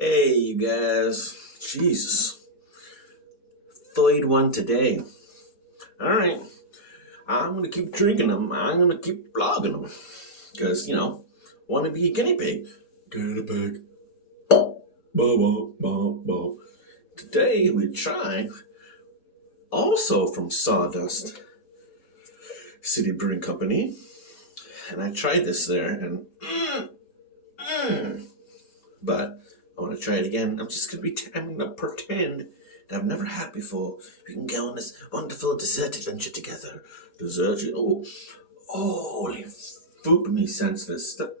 Hey, you guys. Jesus. Third one today. Alright. I'm going to keep drinking them. I'm going to keep vlogging them. Because, want to be a guinea pig. Guinea pig. Today we try, also from Sawdust City Brewing Company. And I tried this there and but I want to try it again. I'm going to pretend that I've never had before. We can go on this wonderful dessert adventure together. Dessert, holy food me senseless. The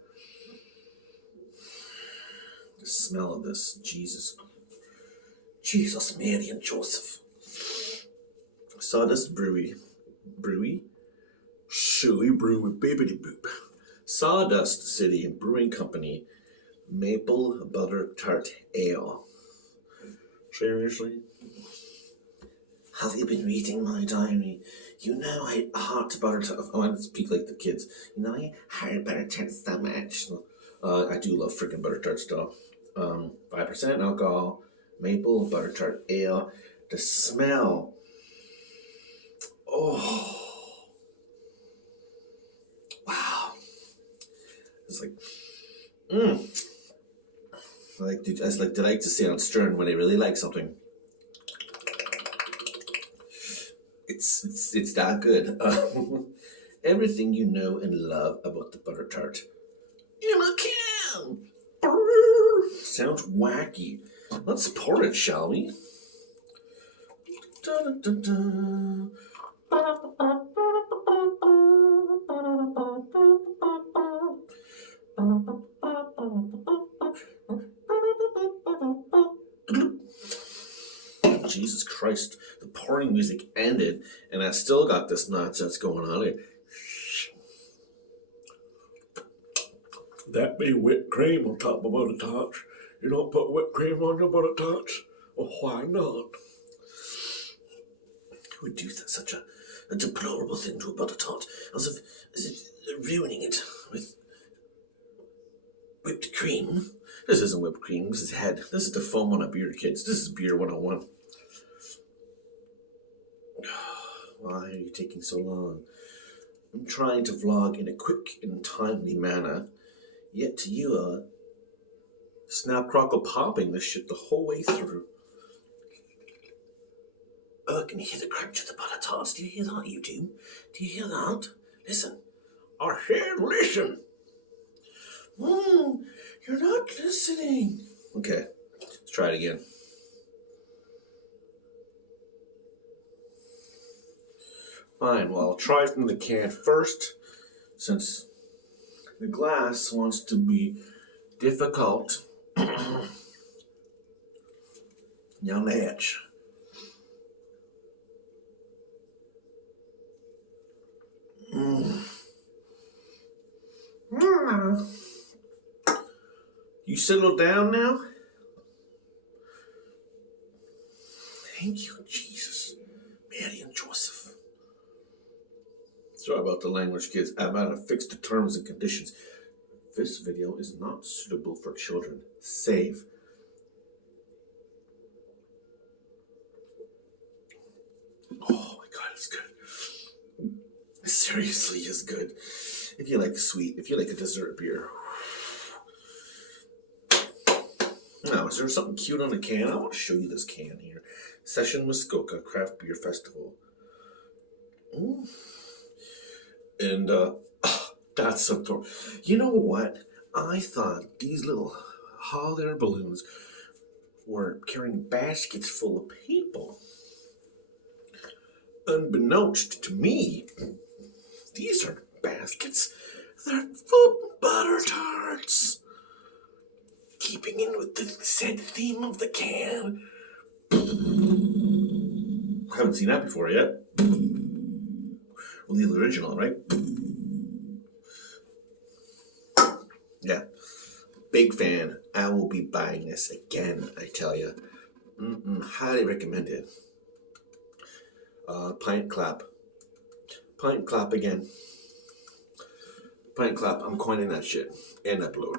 smell of this, Jesus, Mary and Joseph. Sawdust Brewy, Shooey brew with bibbity boop. Sawdust City Brewing Company, Maple Buttertart Ale. Seriously? Have you been reading my diary? You know I heart Buttertart. Oh, I don't speak like the kids. You know I heart Buttertart so much. I do love freaking Buttertart stuff. 5% alcohol, Maple Buttertart Ale. The smell. Oh. Wow. It's like, I like to say on Stern when I really like something. It's that good. Everything you know and love about the Buttertart in a can. Sounds wacky. Let's pour it, shall we? Dun, dun, dun. Jesus Christ, the pouring music ended and I still got this nonsense going on here. That be whipped cream on top of Buttertarts. You don't put whipped cream on your Buttertarts? Well, why not? Who would do that, such a deplorable thing to a Buttertart, as if ruining it with whipped cream? This isn't whipped cream, this is head. This is the foam on a beer, kids. This is beer 101. Why are you taking so long? I'm trying to vlog in a quick and timely manner, yet to you snap crackle popping this shit the whole way through. Oh, can you hear the crunch of the Buttertarts? Do you hear that, you do? Do you hear that? Listen. I said listen. You're not listening. Okay, let's try it again. Fine, well, I'll try from the can first, since the glass wants to be difficult. Down the hatch. You settle down now? Thank you, Jesus, Mary and Joseph. Sorry about the language, kids. I'm out of fixed the terms and conditions. This video is not suitable for children. Save. Oh my God, it's good. It seriously is good. If you like sweet, if you like a dessert beer. Now, is there something cute on the can? I want to show you this can here. Session Muskoka Craft Beer Festival. And that's adorable. You know what? I thought these little hot air balloons were carrying baskets full of people. Unbeknownst to me, these aren't baskets. They're full of Buttertarts. Keeping in with the said theme of the can. Haven't seen that before yet. Well, the original, right? Yeah. Big fan. I will be buying this again, I tell you. Highly recommended. Pint clap. Pint clap again. Pint clap. I'm coining that shit. And upload.